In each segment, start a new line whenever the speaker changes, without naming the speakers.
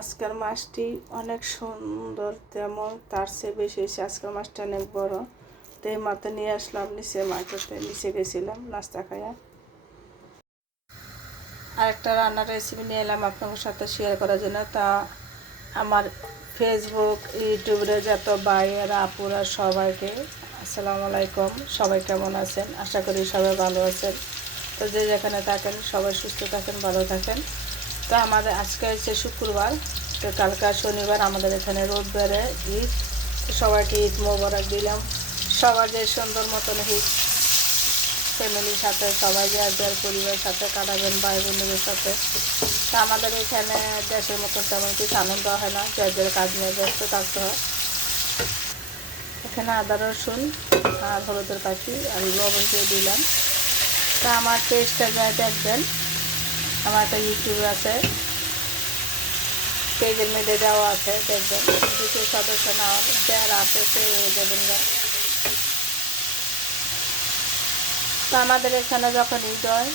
আজকের মাছটি অনেক সুন্দর, তেমন তার চেয়ে বেশি হয়েছে। আজকের মাছটা অনেক বড়। তো এই মাথা নিয়ে আসলাম, নিচে মার্কেটে নিচে গেছিলাম নাস্তা খাইয়া। আরেকটা রান্নার রেসিপি নিয়ে এলাম আপনাদের সাথে শেয়ার করার জন্য। তা আমার ফেসবুক ইউটিউবের যত ভাইয়েরা, আপুরা, সবাইকে আসসালামু আলাইকুম। সবাই কেমন আছেন? আশা করি সবাই ভালো আছেন। তো যে যেখানে থাকেন, সবাই সুস্থ থাকেন, ভালো থাকেন। তো আমাদের আজকে হচ্ছে শুক্রবার, তো কালকা শনিবার আমাদের এখানে রোববারে ঈদ। সবাইকে ঈদ মোবারক দিলাম। সবাই যে সুন্দর মতন ঈদ ফ্যামিলির সাথে সবাই যে যার পরিবারের সাথে কাটাবেন ভাই বোনদের সাথে। তো আমাদের এখানে দেশের মতন তেমন কিছু আনন্দ হয় না, যার যার কাজ নিয়ে ব্যস্ত থাকতে হয়। এখানে আদা, রসুন আর হলুদের পাখি আর লবণ দিয়ে দিলাম। তা আমার পেজটা যা দেখবেন আমার একটা ইউটিউব আছে। পেজের মধ্যে দেওয়া আছে, দেখবেন। দ্বিতীয় সদস্য না যারা আছে সে দেবেন তো আমাদের এখানে যখন ঈদ হয়,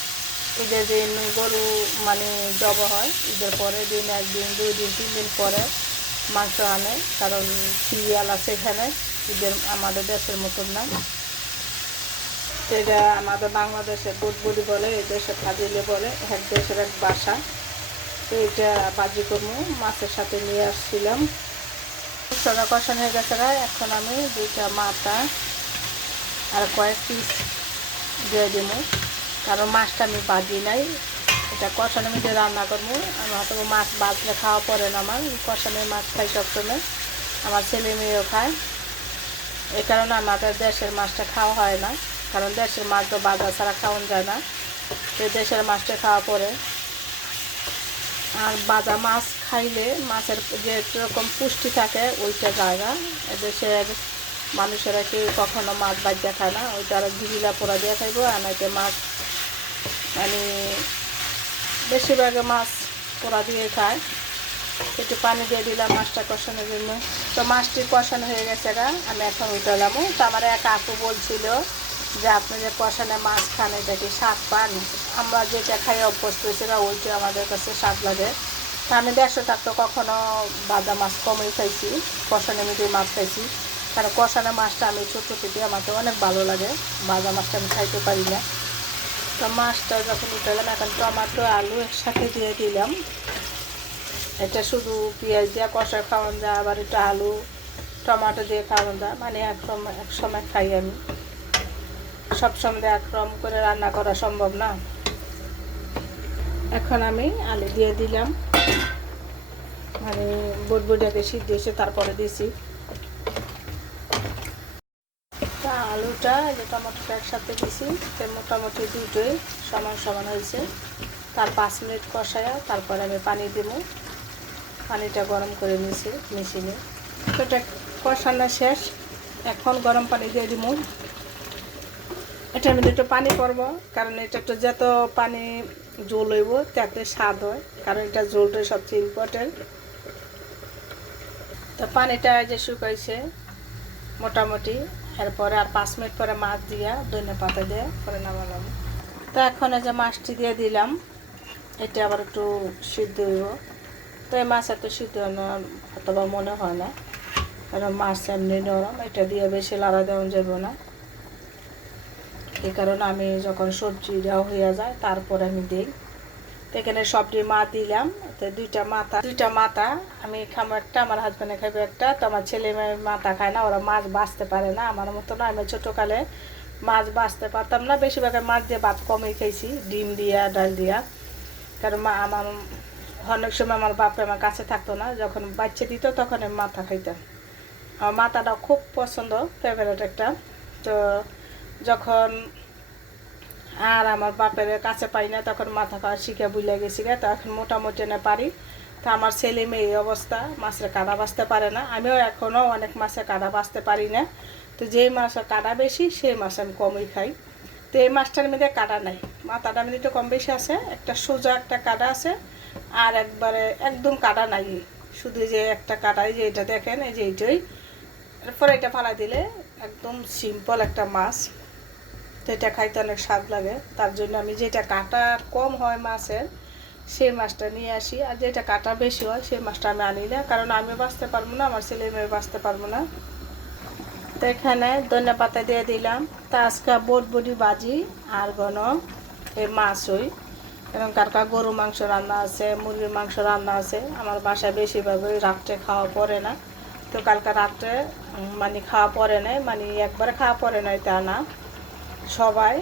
ঈদের দিন গরু মানে জব হয়, ঈদের পরে দিন একদিন, দুই দিন, তিন দিন পরে মাংস আনে, কারণ সিরিয়াল আছে এখানে। ঈদের আমাদের দেশের মতন না। এটা আমাদের বাংলাদেশের বুটবুড়ি বলে, এই দেশে ফাজিলে বলে, এক দেশের এক বাসা। তো এটা বাজি করব মাছের সাথে নিয়ে আসছিলাম। সোনা হয়ে গেছে এখন আমি দুইটা মাথা আর কয়েক পিস দিয়ে দিব কারণ মাছটা আমি বাজি নাই, এটা কষানো মিটে রান্না করব আমার হয়তো মাছ বাজলে খাওয়া পড়ে না আমার, কষানো মাছ খাই সবসময়। আমার ছেলে মেয়েও খায়। এই কারণে আমাদের দেশের মাছটা খাওয়া হয় না। কারণ দেশের মাছ তো বাজার ছাড়া খাওয়ানো যায় না। তো দেশের মাছটা খাওয়া পরে আর বাজা মাছ খাইলে মাছের যে রকম পুষ্টি থাকে, ওইটা জায়গা দেশের মানুষেরা কি কখনো মাছ বাজ্যা খায় না। ওইটা আর গিরিলা পোড়া দিয়ে খাইব, আর নাইতে মাছ মানে বেশিরভাগে মাছ পোড়া দিয়ে খায়। একটু পানি দিয়ে দিলাম মাছটা কষানোর জন্য। তো মাছটি কষানো হয়ে গেছে গা, আমি এখন উঠালাম। তো আমার এক আপু বলছিল যে আপনি যে কষানো মাছ খান এটা কি স্বাদ পান। আমরা যেটা খাই অভ্যস্ত হয়েছি না ওইটা আমাদের কাছে স্বাদ লাগে। আমি দেড়শো টাকা তো কখনো বাদা মাছ কমই খাইছি, কষানো মিটিয়ে মাছ খাইছি। কারণ কষানো মাছটা আমি ছোটো থেকে আমাকে অনেক ভালো লাগে বাদা মাছটা আমি খাইতে পারি না। তো মাছটা যখন উঠালাম, এখন টমাটো, আলু একসাথে দিয়ে দিলাম। এটা শুধু পেঁয়াজ দিয়ে কষা খাওয়ান যায়, আবার একটু আলু, টমাটো দিয়ে খাওয়ান যায়। মানে একদম এক সময় খাই আমি। সব সময় একরকম করে রান্না করা সম্ভব না। এখন আমি আলু দিয়ে দিলাম। মানে বটবটিয়াকে সিদ্ধ এসে তারপরে দিয়েছি তা আলুটা যে টমেটোটা একসাথে দিছি মোটামুটি দুটোই সমান সমান হয়েছে। তার পাঁচ মিনিট কষায়া তারপরে আমি পানি দেবো। পানিটা গরম করে নিয়েছি মেশিনে তো এটা কষানো শেষ। এখন গরম পানি দিয়ে দিব। এটার মধ্যে একটু পানি পরব কারণ এটা একটু যত পানি জল হইব, তাতে স্বাদ হয়, কারণ এটা জলটা সবচেয়ে ইম্পর্টেন্ট তো পানিটা যে শুকাইছে, মোটামুটি। এরপরে আর পাঁচ মিনিট পরে মাছ দিয়া ধনে পাতা দিয়ে পরে নামালাম। তো এখন যে মাছটি দিয়ে দিলাম, এটা আবার একটু সিদ্ধ হইব। তো এই মাছ এত সিদ্ধ অথবা মনে হয় না, কারণ মাছ এমনি নরম, এটা দিয়ে বেশি লাড়া দেওয়া যাবে না। এই কারণে আমি যখন সবজি দেওয়া হয়ে যায়, তারপরে আমি দিই। তো এখানে সবজি মা দিলাম। তো দুইটা মাথা দুইটা মাথা, আমি খাব একটা, আমার হাজব্যান্ডে খাবে একটা। তো আমার ছেলে মেয়ে মাথা খায় না, ওরা মাছ বাঁচতে পারে না। আমার মতো না, আমি ছোটোকালে মাছ বাঁচতে পারতাম না। বেশিরভাগ মাছ দিয়ে ভাত কমই খেয়েছি, ডিম দিয়া, ডাল দিয়া। কারণ মা, আমার, অনেক সময় আমার বাপে আমার কাছে থাকতো না। যখন বাচ্চা দিত তখন আমি মাথা খাইতাম। আমার মাথাটা খুব পছন্দ ফেভারেট একটা। তো যখন আর আমার বাপের কাছে পাই না, তখন মাথা খাওয়া শিখে বুঝলে গেছি গে। তো এখন মোটামুটি না পারি। তো আমার ছেলে মেয়ে এই অবস্থা, মাছের কাটা বাঁচতে পারে না। আমিও এখনও অনেক মাছের কাটা বাঁচতে পারি না। তো যেই মাছের কাটা বেশি, সেই মাছ আমি কমই খাই। তো এই মাছটার মধ্যে কাটা নাই। মাথাটার মধ্যে একটু কম বেশি আছে। একটা সোজা একটা কাটা আছে। আর একবারে একদম কাটা নাই। শুধু যে একটা কাটা এই যে এটা দেখেন, এই যে এইটাই। এরপরে এটা ফালা দিলে একদম সিম্পল একটা মাছ। তো এটা খাইতে অনেক স্বাদ লাগে। তার জন্য আমি যেটা কাটা কম হয় মাছের, সেই মাছটা নিয়ে আসি। আর যেটা কাটা বেশি হয়, সেই মাছটা আমি আনি না। কারণ আমি বাঁচতে পারব না, আমার ছেলে মেয়ে বাঁচতে পারব না। তো এখানে ধনে পাতা দিয়ে দিলাম। তা আজকে বট বডি বাজি আর ঘন এই মাছ হই এবং কার গরু মাংস রান্না আছে, মুরগির মাংস রান্না আছে, আমার বাসায় বেশিরভাগ ওই রাত্রে খাওয়া পড়ে না। তো কালকে রাত্রে মানে খাওয়া পড়ে নাই মানে একবারে খাওয়া পড়ে নাই তা না। সবাই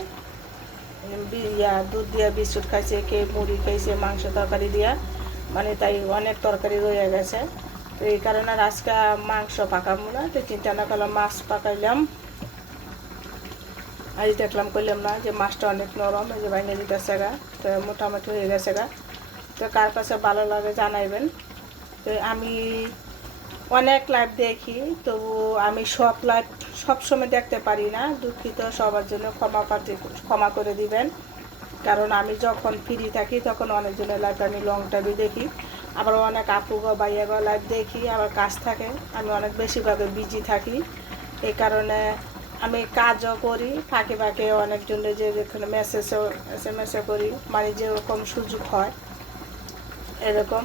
ইয়া, দুধ দিয়ে বিস্কুট খাইছে, কে মুড়ি খাইছে, মাংস তরকারি দিয়া মানে তাই অনেক তরকারি রয়ে গেছে। তো এই কারণে আজকে মাংস পাকাবো না, তো চিন্তা না করলাম মাছ পাকাইলাম। আজ দেখলাম করলাম না যে মাছটা অনেক নরম, এই যে বাইনে দিতেছে গা, তো মোটামুটি হয়ে গেছে গা। তো কার কাছে ভালো লাগে জানাইবেন। তো আমি অনেক লাইভ দেখি, তবু আমি সব লাইভ সবসময় দেখতে পারি না। দুঃখিত, সবার জন্য ক্ষমা প্রার্থী ক্ষমা করে দিবেন। কারণ আমি যখন ফ্রি থাকি, তখন অনেকজনের লাইভ আমি লং টাইমে দেখি। আবার অনেক আপু গো বাইয়া গো লাইভ দেখি, আবার কাজ থাকে। আমি অনেক বেশিরভাগে বিজি থাকি। এই কারণে আমি কাজও করি, ফাঁকে ফাঁকে অনেকজনের যে যেখানে মেসেজও এস এম এসও করি মানে যেরকম সুযোগ হয়, এরকম।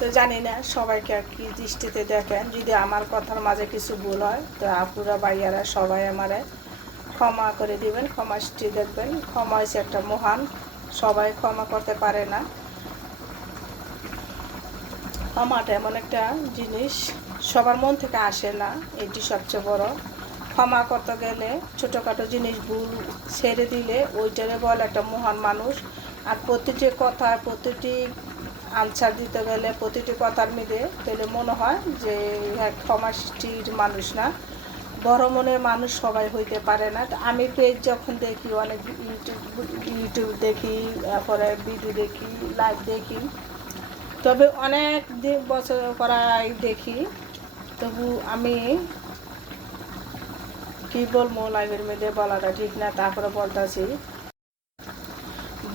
তো জানি না, সবাইকে আর কি দৃষ্টিতে দেখেন। যদি আমার কথার মাঝে কিছু ভুল হয়, তো আপুরা বাইয়ারা সবাই আমারে ক্ষমা করে দিবেন ক্ষমা দৃষ্টি দেখবেন। ক্ষমা হচ্ছে একটা মহান, সবাই ক্ষমা করতে পারে না। ক্ষমাটা এমন একটা জিনিস, সবার মন থেকে আসে না, এটি সবচেয়ে বড়। ক্ষমা করতে গেলে ছোটোখাটো জিনিস ভুল ছেড়ে দিলে, ওইটারে বল একটা মহান মানুষ। আর প্রতিটি কথা প্রতিটি আনসার দিতে গেলে প্রতিটি কথার মিলে তাহলে মনে হয় যে হ্যাঁ ক্ষমাষ্টির মানুষ না, বড় মনের মানুষ সবাই হইতে পারে না। আমি পেজ যখন দেখি, অনেক ইউটিউব ইউটিউব দেখি, তারপরে ভিডিও দেখি লাইভ দেখি, তবে অনেক দিন বছর পরাই দেখি। তবু আমি কি বলব লাইভের মধ্যে বলাটা ঠিক না, তারপরে বলতেছি।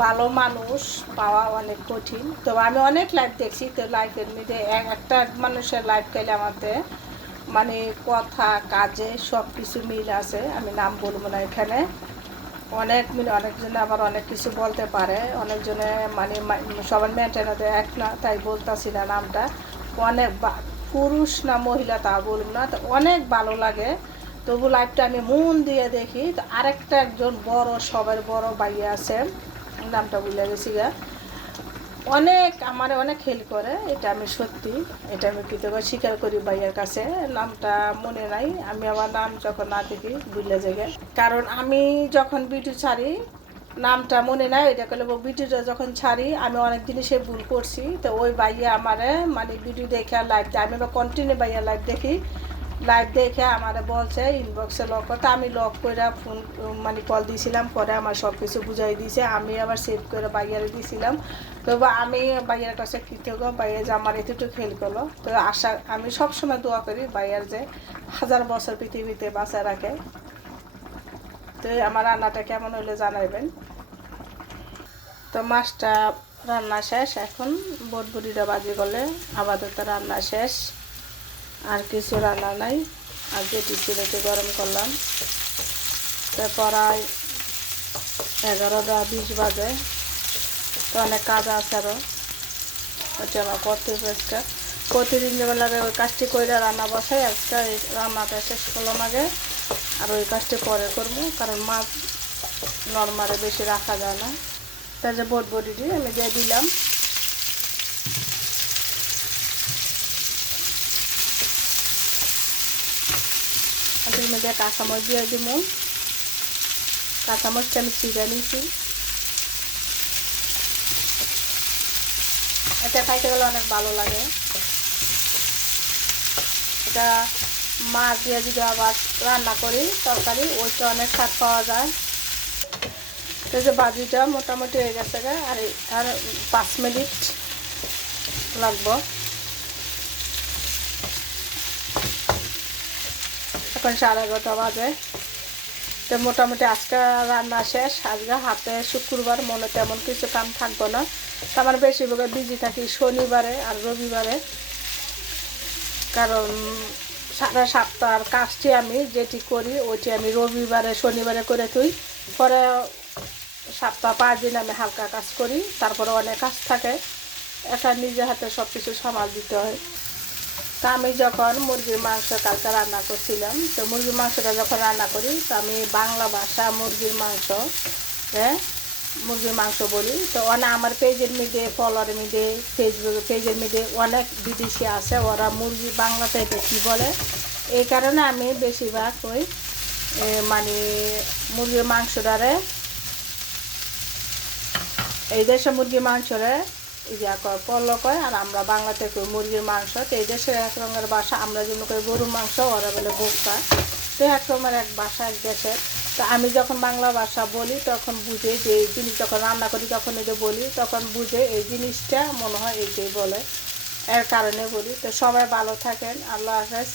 ভালো মানুষ পাওয়া অনেক কঠিন। তো আমি অনেক লাইভ দেখছি, তো লাইফের মধ্যে এক একটা মানুষের লাইভ গেলে আমাদের মানে কথা, কাজে সব কিছু মিল আছে। আমি নাম বলব না এখানে। অনেক মিল অনেকজনে আবার অনেক কিছু বলতে পারে। অনেকজনে মানে সবার মেনটেনাতে এক না, তাই বলতাছি না নামটা। অনেক পুরুষ না মহিলা তা বলব না, তো অনেক ভালো লাগে। তবু লাইভটা আমি মন দিয়ে দেখি। তো আরেকটা একজন বড়, সবার বড় বাইয়া আছে। নামটা ভুলে গেছি গা। অনেক আমার অনেক হেল্প করে, এটা আমি সত্যি, এটা আমি কৃতজ্ঞ, স্বীকার করি ভাইয়ের কাছে। নামটা মনে নাই, আমি আমার নাম যখন না দেখি, ভুলে যাই কারণ আমি যখন ভিডিও ছাড়ি, নামটা মনে নাই, এটা করলে ভিডিওটা যখন ছাড়ি, আমি অনেক জিনিসে ভুল করছি। তো ওই ভাইয়া আমারে মানে ভিডিও দেখে লাইভ আমি আবার কন্টিনিউ ভাইয়া লাইভ দেখি। লাইভ দেখে আমার বলছে ইনবক্সে লক করতে। আমি লক করে ফোন মানে কল দিয়েছিলাম পরে আমার সব কিছু বুঝাই দিয়েছে আমি আবার সেভ করে বাইয়ারে দিয়েছিলাম তবু আমি বাইয়ের কাছে কৃতজ্ঞ, বাইরে যে আমার এতটুকু হেল্প করল। তো আশা, আমি সবসময় দোয়া করি বাইয়ের যে হাজার বছর পৃথিবীতে বাঁচায় রাখে। তো আমার রান্নাটা কেমন হলে জানাইবেন। তো মাছটা রান্না শেষ। এখন বটবুটিটা বাজি করলে আপাতত রান্না শেষ। আর কিছু রান্না নাই। আর যেটি ছিল গরম করলাম। তারপর এগারোটা বিশ বাজে। তো অনেক কাজ আছে আরও ওটা আমার করতে পেরেছে প্রতিদিন যেমন লাগে ওই কাজটি করে রান্না বসাই। আজকে এই রান্নাটা শেষ করলাম আগে। আর ওই কাজটি পরে করব। কারণ মাছ নর্মালে বেশি রাখা যায় না। তাই যে বটিটি আমি দিয়ে দিলাম এর মধ্যে কাঁচামরিচ দিয়ে দিব কাঁচামরিচটা আমি ছিঁড়ে নিয়েছি এটা খাইতে গেলে অনেক ভালো লাগে। এটা মাছ দিয়ে যদি আবার রান্না করি, তরকারি, ওইটা অনেক স্বাদ পাওয়া যায়। তো যে বাজিটা মোটামুটি হয়ে গেছে আর এই- আর পাঁচ মিনিট লাগবো। এখন সাড়ে এগারোটা বাজে। তো মোটামুটি আজকে রান্না শেষ। আজকে হাতে শুক্রবার, মনে তেমন কিছু কাম থাকব না। আমার বেশিরভাগ বিজি থাকি শনিবারে আর রবিবারে। কারণ সাড়ে সাতটার কাজটি আমি যেটি করি, ওইটি আমি রবিবারে, শনিবারে করে তুই। পরে সপ্তাহ পাঁচ দিন আমি হালকা কাজ করি, তারপরে অনেক কাজ থাকে। একা নিজে হাতে সব কিছু সামাল দিতে হয়। তা আমি যখন মুরগির মাংস কালকে রান্না করছিলাম, তো মুরগির মাংসটা যখন রান্না করি, তো আমি বাংলা ভাষা মুরগির মাংস হ্যাঁ? মুরগির মাংস বলি। তো অনেক আমার পেজের মধ্যে ফলোয়ারের মধ্যে ফেসবুক পেজের মধ্যে অনেক বিদেশি আছে, ওরা মুরগি বাংলাতে এটা কী বলে? এই কারণে আমি বেশিরভাগ ওই মানে মুরগির মাংসটারে, এই দেশে মুরগির মাংসরে ইয়া কয়, পল্ল কয়, আর আমরা বাংলাতে কই মুরগির মাংস। তো এই দেশের এক রঙের বাসা, আমরা যেমন কই গরুর মাংস, ওরা বলে বোকা তো এক রকমের এক বাসা এক দেশের। তো আমি যখন বাংলা ভাষা বলি, তখন বুঝে যে এই জিনিস যখন রান্না করি তখন এটা বলি, তখন বুঝে এই জিনিসটা মনে হয় এইটাই বলে। এর কারণে বলি। তো সবাই ভালো থাকেন। আল্লাহ হাফেজ।